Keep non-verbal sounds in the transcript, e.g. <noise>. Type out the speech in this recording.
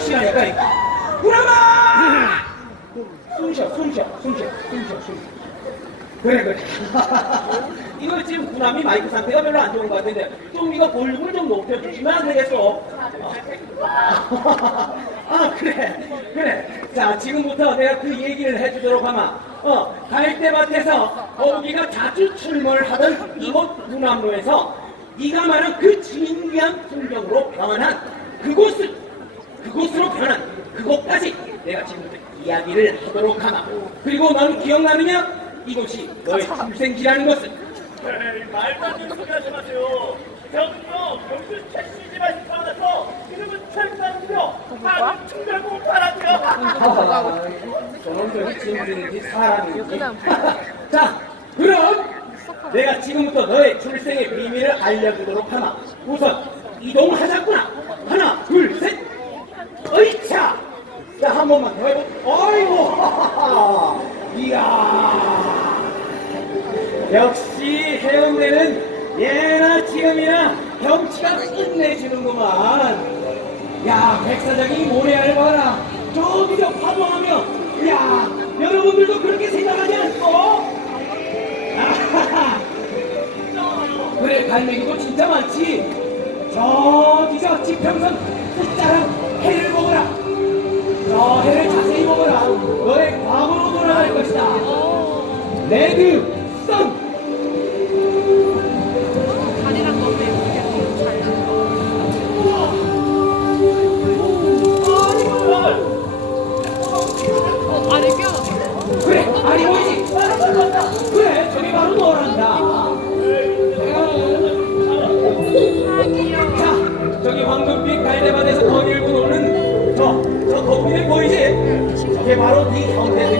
시간이니까 구라마 숨쉬어 숨쉬어 숨쉬어 숨쉬어 숨쉬어 그래 그래. <laughs> 이거 지금 구남이 마이크 상태가 별로 안 좋은 것 같은데 좀 이거 볼륨을 좀 높여주시면 안 되겠어? <laughs> 아 그래 그래. 자 지금부터 내가 그 얘기를 해주도록 하마. 어 갈대밭에서 거기가 자주 출몰하던 이곳 구남로에서 네가 말한 그 진귀한 풍경으로 변한 그곳을 그곳으로 변한 그곳까지 내가 지금부터 이야기를 하도록 하마 그리고 너는 기억나느냐 이곳이 너의 출생지라는 것을 에이, 말도 안 되는 소리 하지 마세요. 저는요, 경주 최씨 집안 태어나서 이름은. 아주 충별고 말하고요. 하하, 저놈들이 진들인지 사람인지. <laughs> 자, 그럼 내가 지금부터 너의 출생의 비밀을 알려주도록 하마. 우선 이동하자꾸나. 하나, 둘, 셋. 한 번만 더 해보. 어이구. <laughs> 이야. 역시 해운대는 예나 지금이나 경치가 끝내주는구만. 야, 백사장이 모래알 봐라. 저기 저 파도하며. 야, 여러분들도 그렇게 생각하지 않고? <laughs> 그래, 갈매기도 진짜 많지. 저기 저 지평선 끝자락 것이다. 레드, 선. 어. 그래, 아니? 그래, 바로 너란다. 자, 저기 황금빛 갈대밭에서 거닐고 노는 저, 저 거북이들 보이지? 저게 바로 네 형제들이